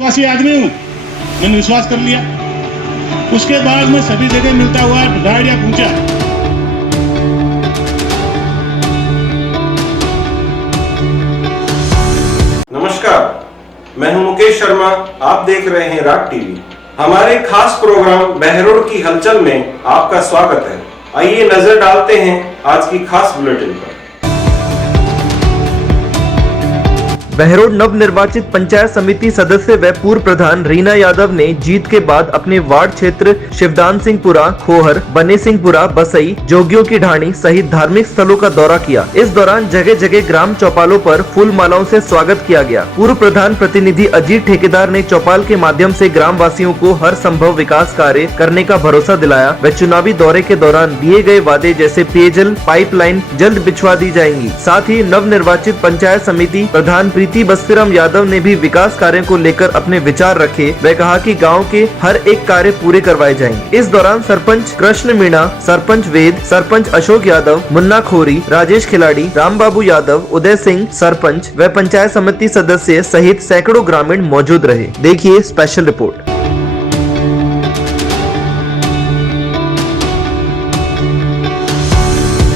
विश्वासी आदमी हूँ, मैंने विश्वास कर लिया। उसके बाद मैं सभी जगह मिलता हुआ गाड़ियाँ पहुंचा। नमस्कार, मैं हूं मुकेश शर्मा। आप देख रहे हैं राग टीवी। हमारे खास प्रोग्राम बहरोड की हलचल में आपका स्वागत है। आइए नजर डालते हैं आज की खास बुलेटिन पर। बहरोड नवनिर्वाचित पंचायत समिति सदस्य व पूर्व प्रधान रीना यादव ने जीत के बाद अपने वार्ड क्षेत्र शिवदान सिंहपुरा, खोहर, बने सिंहपुरा, बसई, जोगियों की ढाणी सहित धार्मिक स्थलों का दौरा किया। इस दौरान जगह जगह ग्राम चौपालों पर फूल मालाओं से स्वागत किया गया। पूर्व प्रधान प्रतिनिधि अजीत ठेकेदार ने चौपाल के माध्यम से ग्राम वासियों को हर संभव विकास कार्य करने का भरोसा दिलाया व चुनावी दौरे के दौरान दिए गए वादे जैसे पेयजल पाइपलाइन जल्द बिछवा दी जाएंगी। साथ ही नवनिर्वाचित पंचायत समिति प्रधान प्रीति बस्तीराम यादव ने भी विकास कार्यों को लेकर अपने विचार रखे व कहा कि गांव के हर एक कार्य पूरे करवाए जाएंगे। इस दौरान सरपंच कृष्ण मीणा, सरपंच वेद, सरपंच अशोक यादव, मुन्ना खोरी, राजेश खिलाड़ी, राम बाबू यादव, उदय सिंह सरपंच व पंचायत समिति सदस्य सहित सैकड़ों ग्रामीण मौजूद रहे। देखिए स्पेशल रिपोर्ट।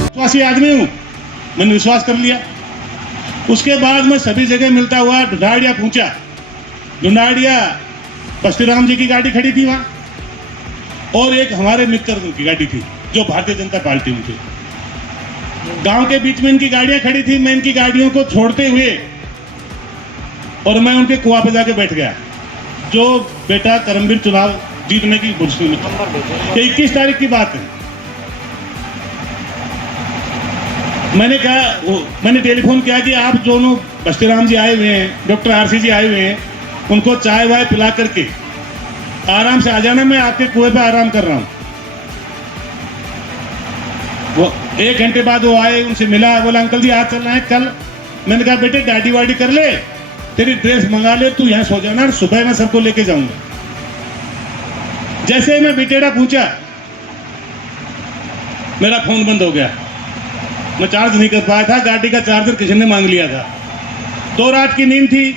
विश्वासी आदमी हूँ, मैंने विश्वास कर लिया। उसके बाद मैं सभी जगह मिलता हुआ ढुंढाड़िया पहुंचा। ढुंढाड़िया बस्तीराम जी की गाड़ी खड़ी थी वहां, और एक हमारे मित्र की गाड़ी थी जो भारतीय जनता पार्टी में थे। गांव के बीच में इनकी गाड़ियां खड़ी थी। मैं इनकी गाड़ियों को छोड़ते हुए और मैं उनके कुआं पे जाके बैठ गया। जो बेटा करमवीर चुनाव जीतने की मुश्किल में, 21 तारीख की बात है। मैंने कहा, मैंने टेलीफोन किया कि आप दोनों बस्तीराम जी आए हुए हैं, डॉक्टर आरसी जी आए हुए हैं, उनको चाय वाय पिला करके आराम से आ जाना, मैं आपके कुएं पे आराम कर रहा हूं। वो 1 घंटे बाद वो आए, उनसे मिला, बोला अंकल जी आज चलना है कल। मैंने कहा बेटे दाढ़ी वाड़ी कर ले, तेरी ड्रेस मंगा ले, तू यहाँ सो जाना, सुबह मैं सबको लेके जाऊंगा। जैसे मैं बिटेड़ा पहुंचा, मेरा फोन बंद हो गया। मैं चार्ज नहीं कर पाया था, गाड़ी का चार्जर किसी ने मांग लिया था। 2 रात की नींद थी।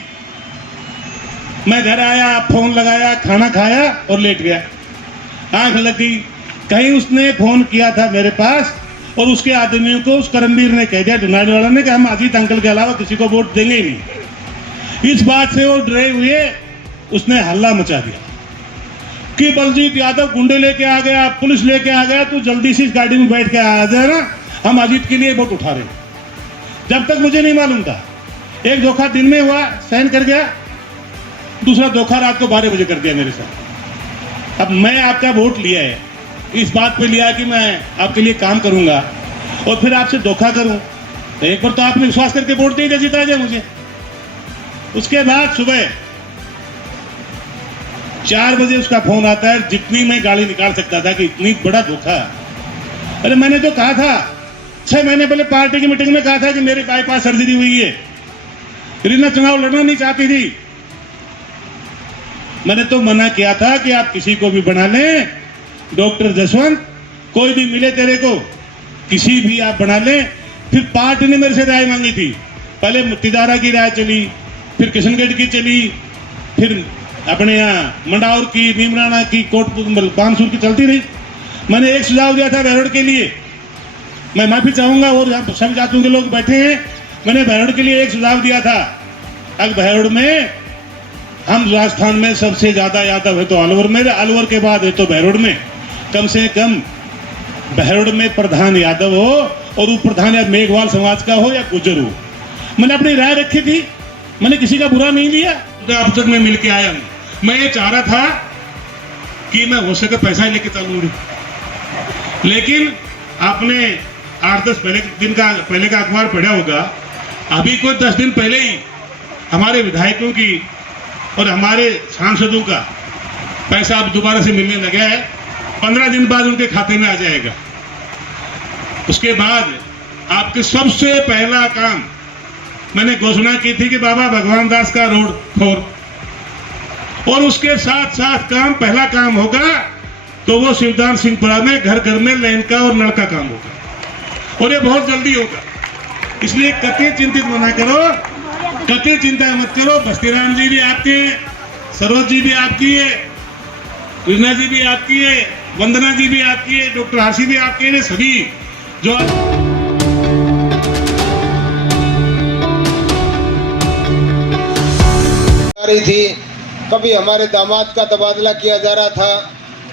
मैं घर आया, फोन लगाया, खाना खाया और लेट गया। आंख लगी, कहीं उसने फोन किया था मेरे पास और उसके आदमियों को उस करमवीर ने कह दिया, ढुंढाड़ी वाला ने, कि हम अजीत अंकल के अलावा किसी को वोट देंगे ही नहीं। इस बात से वो डरे हुए उसने हल्ला मचा दिया कि बलजीत यादव गुंडे लेके आ गया, पुलिस लेके आ गया, तू जल्दी से इस गाड़ी में बैठ के आ जाए ना, हम अजीत के लिए वोट उठा रहे हैं। जब तक मुझे नहीं मालूम था। एक धोखा दिन में हुआ, सहन कर गया। दूसरा धोखा रात को 12 बजे कर दिया मेरे साथ। अब मैं आपका वोट लिया है, इस बात पे लिया कि मैं आपके लिए काम करूंगा, और फिर आपसे धोखा करूं। तो एक बार तो आपने विश्वास करके वोट दे दिया, जिता जाए मुझे। उसके बाद सुबह 4 बजे उसका फोन आता है, जितनी मैं गाड़ी निकाल सकता था कि इतनी बड़ा धोखा। अरे मैंने तो कहा था 6 महीने पहले पार्टी की मीटिंग में, कहा था कि मेरी बाईपास सर्जरी हुई है। रीना चुनाव लड़ना नहीं चाहती थी। मैंने तो मना किया था कि आप किसी को भी बना लें, डॉक्टर जसवंत, कोई भी मिले तेरे को, किसी भी आप बना लें। फिर पार्टी ने मेरे से राय मांगी थी। पहले तिदारा की राय चली, फिर किशनगढ़ की चली, फिर अपने यहाँ मंडाउर की, नीमराना की, कोटपुर बानसूर की चलती रही। मैंने एक सुझाव दिया था बहरोड के लिए, मैं माफी चाहूंगा, और यहाँ सब जातियों के लोग बैठे हैं। मैंने बहरोड के लिए एक सुझाव दिया था, अगर बहरोड में हम राजस्थान में सबसे ज्यादा यादव है तो अलवर में, अलवर के बाद है तो बहरोड में, कम से कम बहरोड में प्रधान यादव हो, और वो प्रधान या मेघवाल समाज का हो या गुजर हो। मैंने अपनी राय रखी थी, मैंने किसी का बुरा नहीं लिया। अब तक मैं मिल के आया हूँ। मैं ये चाह रहा था कि मैं हो सके पैसा ही लेके चलूंगी, लेकिन आपने 8-10 दिन का पहले का अखबार पढ़ा होगा। अभी कोई 10 दिन पहले ही हमारे विधायकों की और हमारे सांसदों का पैसा अब दोबारा से मिलने लगा है। 15 दिन बाद उनके खाते में आ जाएगा। उसके बाद आपके सबसे पहला काम मैंने घोषणा की थी कि बाबा भगवान दास का रोड फोर, और उसके साथ साथ काम, पहला काम होगा तो वो शिवदान सिंहपुरा में घर घर में लाइन का और नल का काम होगा, और ये बहुत जल्दी होगा। इसलिए कतई चिंतित मत करो, कतई चिंता मत करो। बस्तीराम जी भी आपके सरोज जी भी आपकी है, कृष्णा जी भी आपकी है, वंदना जी भी आपकी है, डॉक्टर आशी भी आपके हैं, सभी जो रही थी। कभी हमारे दामाद का तबादला किया जा रहा था,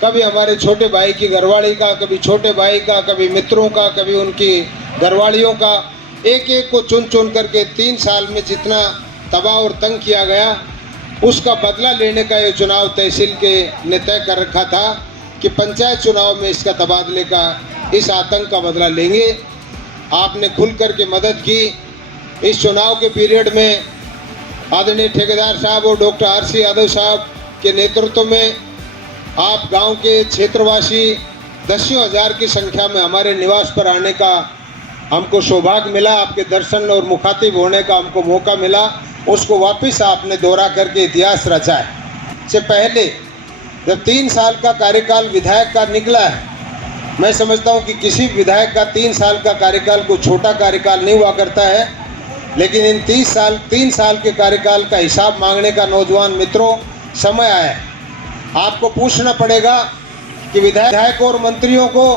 कभी हमारे छोटे भाई की घरवाली का, कभी छोटे भाई का, कभी मित्रों का, कभी उनकी घरवालियों का। एक एक को चुन चुन करके 3 साल में जितना तबाह और तंग किया गया, उसका बदला लेने का ये चुनाव तहसील के ने तय कर रखा था कि पंचायत चुनाव में इसका तबादले का, इस आतंक का बदला लेंगे। आपने खुल करके मदद की। इस चुनाव के पीरियड में आदरणीय ठेकेदार साहब और डॉक्टर आर.सी. यादव साहब के नेतृत्व में आप गांव के क्षेत्रवासी दसियों हजार की संख्या में हमारे निवास पर आने का हमको सौभाग्य मिला, आपके दर्शन और मुखातिब होने का हमको मौका मिला। उसको वापस आपने दोहरा करके इतिहास रचा है। से पहले जब 3 साल का कार्यकाल विधायक का निकला है, मैं समझता हूँ कि किसी विधायक का 3 साल का कार्यकाल कोई छोटा कार्यकाल नहीं हुआ करता है, लेकिन इन 3 साल के कार्यकाल का हिसाब मांगने का नौजवान मित्रों समय आया है। आपको पूछना पड़ेगा कि विधायक और मंत्रियों को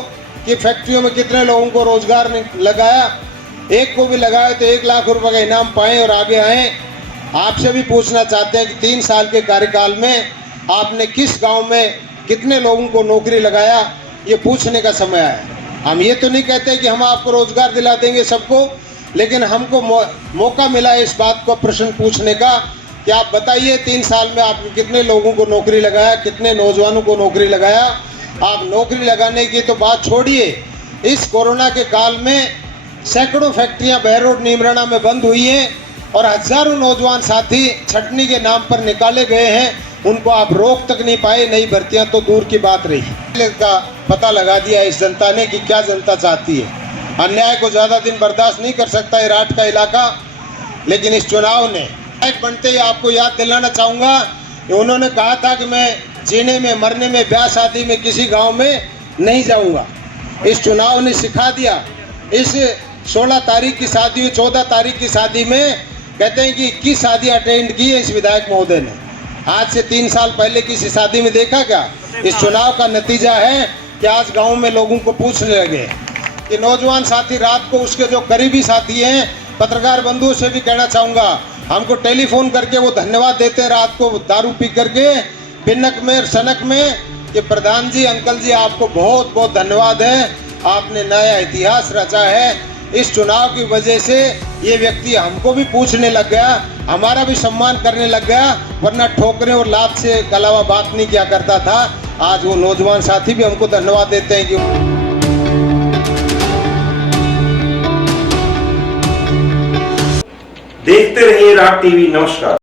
कि फैक्ट्रियों में कितने लोगों को रोजगार लगाया, एक को भी लगाए तो 1 लाख रुपए का इनाम पाएं और आगे आएँ। आपसे भी पूछना चाहते हैं कि 3 साल के कार्यकाल में आपने किस गांव में कितने लोगों को नौकरी लगाया, ये पूछने का समय आया। हम ये तो नहीं कहते कि हम आपको रोजगार दिला देंगे सबको, लेकिन हमको मौका मिला इस बात को प्रश्न पूछने का कि आप बताइए 3 साल में आपने कितने लोगों को नौकरी लगाया, कितने नौजवानों को नौकरी लगाया। आप नौकरी लगाने की तो बात छोड़िए, इस कोरोना के काल में सैकड़ों फैक्ट्रियां बहरोड नीमराना में बंद हुई हैं और हजारों नौजवान साथी छटनी के नाम पर निकाले गए हैं, उनको आप रोक तक नहीं पाए। नई भर्तियां तो दूर की बात रही। का पता लगा दिया इस जनता ने कि क्या जनता चाहती है। अन्याय को ज़्यादा दिन बर्दाश्त नहीं कर सकता है राठ का इलाका, लेकिन इस चुनाव ने विधायक बनते ही आपको याद दिलाना चाहूँगा कि उन्होंने कहा था कि मैं जीने में मरने में ब्याह शादी में किसी गांव में नहीं जाऊंगा। इस चुनाव ने सिखा दिया। इस 16 तारीख की शादी हुई, 14 तारीख की शादी में कहते हैं कि 21 शादी अटेंड की है इस विधायक महोदय ने। आज से 3 साल पहले किसी शादी में देखा क्या? इस चुनाव का नतीजा है कि आज गाँव में लोगों को पूछने लगे कि नौजवान साथी रात को उसके जो करीबी साथी हैं, पत्रकार बंधुओं से भी कहना चाहूँगा, हमको टेलीफोन करके वो धन्यवाद देते हैं रात को दारू पी करके बिनक में सनक में कि प्रधान जी, अंकल जी, आपको बहुत बहुत धन्यवाद है, आपने नया इतिहास रचा है। इस चुनाव की वजह से ये व्यक्ति हमको भी पूछने लग गया, हमारा भी सम्मान करने लग गया, वरना ठोकरे और लात से अलावा बात नहीं किया करता था। आज वो नौजवान साथी भी हमको धन्यवाद देते हैं कि देखते रहिए राग टीवी। नमस्कार।